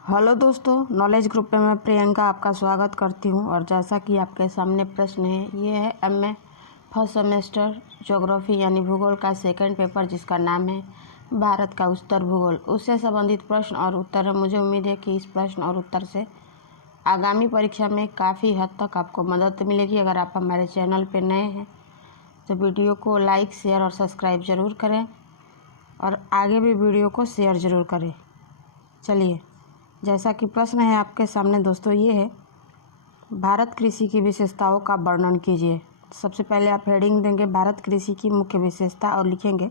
Hello दोस्तों, knowledge group में मैं प्रियंका आपका स्वागत करती हूं। और जैसा कि आपके सामने प्रश्न है, ये है एमए फर्स्ट सेमेस्टर ज्योग्राफी यानी भूगोल का सेकंड पेपर, जिसका नाम है भारत का उत्तर भूगोल। उससे संबंधित प्रश्न और उत्तर है। मुझे उम्मीद है कि इस प्रश्न और उत्तर से आगामी परीक्षा में काफ़ी हद तक आपको मदद मिलेगी। अगर आप हमारे चैनल पर नए हैं तो वीडियो को लाइक, शेयर और सब्सक्राइब ज़रूर करें और आगे भी वीडियो को शेयर ज़रूर करें। चलिए, जैसा कि प्रश्न है आपके सामने दोस्तों, ये है भारत कृषि की विशेषताओं का वर्णन कीजिए। सबसे पहले आप हेडिंग देंगे भारत कृषि की मुख्य विशेषता और लिखेंगे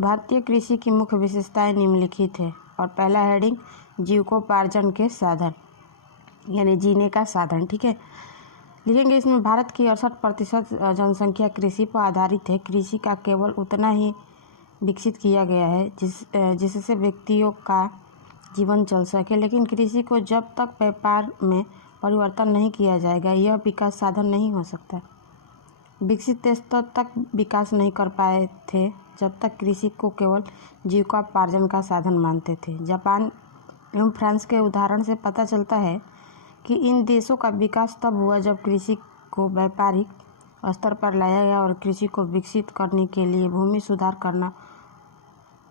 भारतीय कृषि की मुख्य विशेषताएं निम्नलिखित है। और पहला हेडिंग जीविकोपार्जन के साधन यानी जीने का साधन। ठीक है, लिखेंगे इसमें भारत की 68% जनसंख्या कृषि पर आधारित है। कृषि का केवल उतना ही विकसित किया गया है जिससे व्यक्तियों का जीवन चल सके, लेकिन कृषि को जब तक व्यापार में परिवर्तन नहीं किया जाएगा यह विकास साधन नहीं हो सकता। विकसित देश तक विकास नहीं कर पाए थे जब तक कृषि को केवल जीविकोपार्जन का साधन मानते थे। जापान एवं फ्रांस के उदाहरण से पता चलता है कि इन देशों का विकास तब हुआ जब कृषि को व्यापारिक स्तर पर लाया गया और कृषि को विकसित करने के लिए भूमि सुधार करना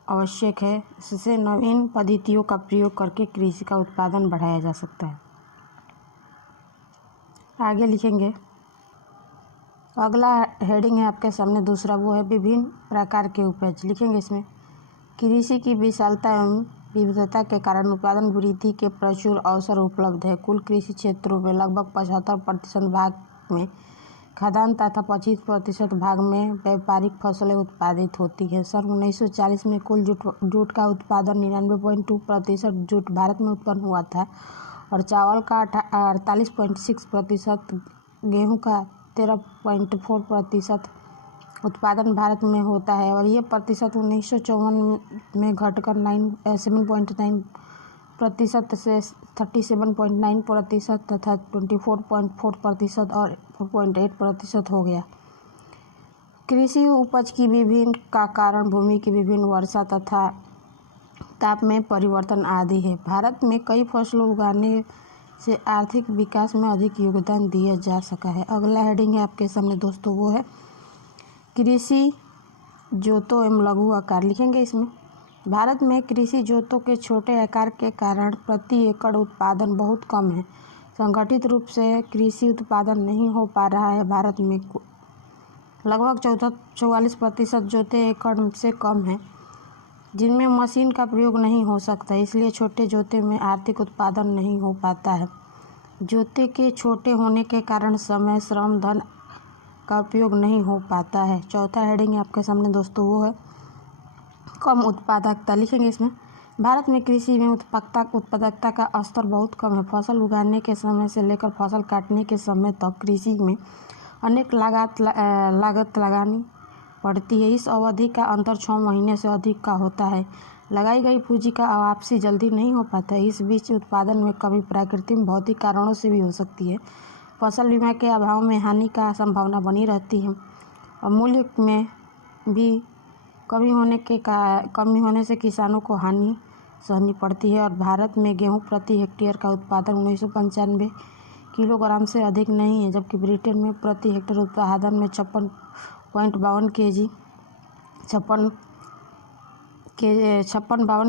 आवश्यक है। इससे नवीन पद्धतियों का प्रयोग करके कृषि का उत्पादन बढ़ाया जा सकता है। आगे लिखेंगे, अगला हेडिंग है आपके सामने दूसरा, वो है विभिन्न प्रकार के उपज। लिखेंगे इसमें कृषि की विशालता एवं विविधता के कारण उत्पादन वृद्धि के प्रचुर अवसर उपलब्ध है। कुल कृषि क्षेत्रों में लगभग 75% भाग में खाद्यान्न तथा 25% भाग में व्यापारिक फसलें उत्पादित होती है। सन 1940 में कुल जूट का उत्पादन 99.2% जूट भारत में उत्पन्न हुआ था और चावल का 48.6%, गेहूं का 13.4% उत्पादन भारत में होता है। और ये प्रतिशत 1954 में घटकर 7.9% से 37.9% तथा 24.4% और 4.8% हो गया। कृषि उपज की विभिन्न का कारण भूमि की विभिन्न वर्षा तथा ताप में परिवर्तन आदि है। भारत में कई फसलों उगाने से आर्थिक विकास में अधिक योगदान दिया जा सका है। अगला हेडिंग है आपके सामने दोस्तों, वो है कृषि जोतों एवं लघु आकार। लिखेंगे इसमें भारत में कृषि जोतों के छोटे आकार के कारण प्रति एकड़ उत्पादन बहुत कम है। संगठित रूप से कृषि उत्पादन नहीं हो पा रहा है। भारत में लगभग 44% जोते एकड़ से कम है जिनमें मशीन का प्रयोग नहीं हो सकता, इसलिए छोटे जोते में आर्थिक उत्पादन नहीं हो पाता है। जोते के छोटे होने के कारण समय, श्रम, धन का उपयोग नहीं हो पाता है। चौथा हेडिंग आपके सामने दोस्तों, वो है कम उत्पादकता। लिखेंगे इसमें भारत में कृषि में उत्पादकता का स्तर बहुत कम है। फसल उगाने के समय से लेकर फसल काटने के समय तक कृषि में अनेक लागत लगानी पड़ती है। इस अवधि का अंतर 6 महीने से अधिक का होता है। लगाई गई पूंजी का वापसी जल्दी नहीं हो पाता है। इस बीच उत्पादन में कमी प्राकृतिक भौतिक कारणों से भी हो सकती है। फसल बीमा के अभाव में हानि का संभावना बनी रहती है और मूल्य में भी कमी होने से किसानों को हानि सहनी पड़ती है। और भारत में गेहूं प्रति हेक्टेयर का उत्पादन 1995 किलोग्राम से अधिक नहीं है, जबकि ब्रिटेन में प्रति हेक्टेयर उत्पादन में 56.52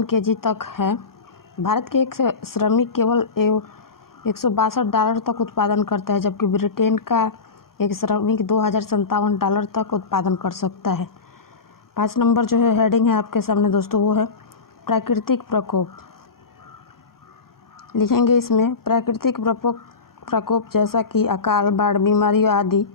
kg तक है। भारत के एक श्रमिक केवल $162 तक उत्पादन करता है, जबकि ब्रिटेन का एक श्रमिक $2057 तक उत्पादन कर सकता है। 5 नंबर जो है हेडिंग है आपके सामने दोस्तों, वो है प्राकृतिक प्रकोप। लिखेंगे इसमें प्राकृतिक प्रकोप जैसा कि अकाल, बाढ़, बीमारियों आदि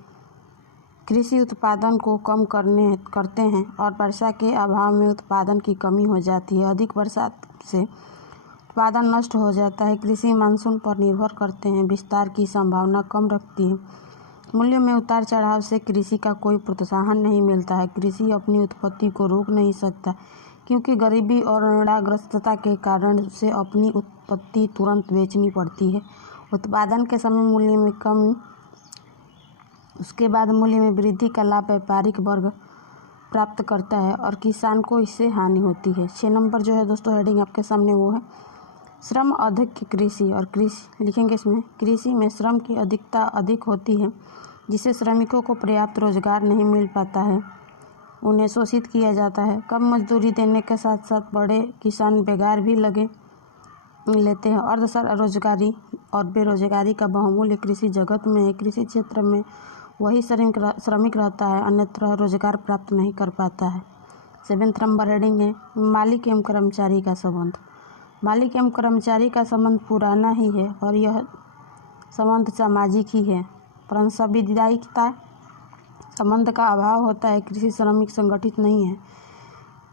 कृषि उत्पादन को कम करते हैं और वर्षा के अभाव में उत्पादन की कमी हो जाती है। अधिक बरसात से उत्पादन नष्ट हो जाता है। कृषि मानसून पर निर्भर करते हैं। विस्तार की संभावना कम रखती है। मूल्यों में उतार चढ़ाव से कृषि का कोई प्रोत्साहन नहीं मिलता है। कृषि अपनी उत्पत्ति को रोक नहीं सकता क्योंकि गरीबी और ऋणाग्रस्तता के कारण उसे अपनी उत्पत्ति तुरंत बेचनी पड़ती है। उत्पादन के समय मूल्य में कमी, उसके बाद मूल्य में वृद्धि का लाभ व्यापारिक वर्ग प्राप्त करता है और किसान को इससे हानि होती है। 6 नंबर जो है दोस्तों हेडिंग आपके सामने, वो है श्रम अधिक कृषि और कृषि लिखेंगे इसमें, कृषि में श्रम की अधिकता अधिक होती है, जिससे श्रमिकों को पर्याप्त रोजगार नहीं मिल पाता है, उन्हें शोषित किया जाता है। कम मजदूरी देने के साथ साथ बड़े किसान बेकार भी लगे लेते हैं। अर्ध रोजगारी और बेरोजगारी का बहुमूल्य कृषि जगत में है। कृषि क्षेत्र में वही श्रमिक रहता है, अन्यत्र रोजगार प्राप्त नहीं कर पाता है। 7th नंबर हेडिंग है मालिक एवं कर्मचारी का संबंध। मालिक एवं कर्मचारी का संबंध पुराना ही है और यह संबंध सामाजिक ही है, परंतु सांविधायिकता संबंध का अभाव होता है। कृषि श्रमिक संगठित नहीं है,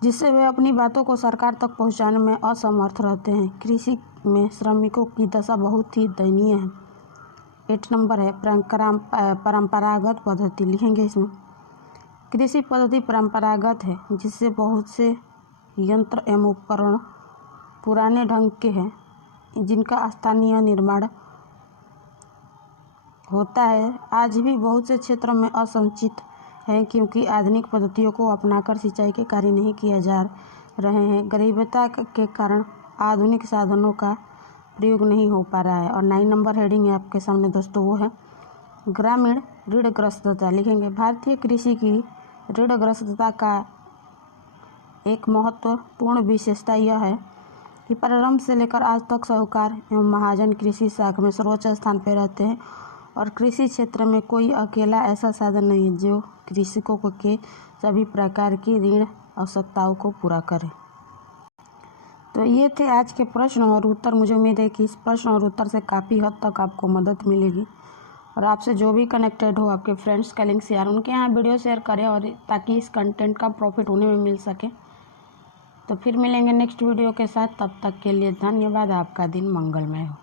जिससे वे अपनी बातों को सरकार तक पहुंचाने में असमर्थ रहते हैं। कृषि में श्रमिकों की दशा बहुत ही दयनीय है। 8 नंबर है परंपरागत पद्धति। लिखेंगे इसमें, कृषि पद्धति परंपरागत है, जिससे बहुत से यंत्र एवं उपकरण पुराने ढंग के हैं, जिनका स्थानीय निर्माण होता है। आज भी बहुत से क्षेत्रों में असंचित है, क्योंकि आधुनिक पद्धतियों को अपनाकर सिंचाई के कार्य नहीं किए जा रहे हैं। गरीबता के कारण आधुनिक साधनों का प्रयोग नहीं हो पा रहा है। और 9 नंबर हेडिंग है आपके सामने दोस्तों, वो है ग्रामीण ऋणग्रस्तता। लिखेंगे, भारतीय कृषि की ऋणग्रस्तता का एक महत्वपूर्ण विशेषता यह है कि प्रारंभ से लेकर आज तक साहूकार एवं महाजन कृषि शाखा में सर्वोच्च स्थान पर रहते हैं और कृषि क्षेत्र में कोई अकेला ऐसा साधन नहीं है जो कृषकों के सभी प्रकार की ऋण आवश्यकताओं को पूरा करे। तो ये थे आज के प्रश्न और उत्तर। मुझे उम्मीद है कि इस प्रश्न और उत्तर से काफ़ी हद तक आपको मदद मिलेगी और आपसे जो भी कनेक्टेड हो, आपके फ्रेंड्स का लिंक शेयर, उनके यहाँ वीडियो शेयर करें और ताकि इस कंटेंट का प्रॉफिट उन्हें भी मिल सके। तो फिर मिलेंगे नेक्स्ट वीडियो के साथ, तब तक के लिए धन्यवाद। आपका दिन मंगलमय हो।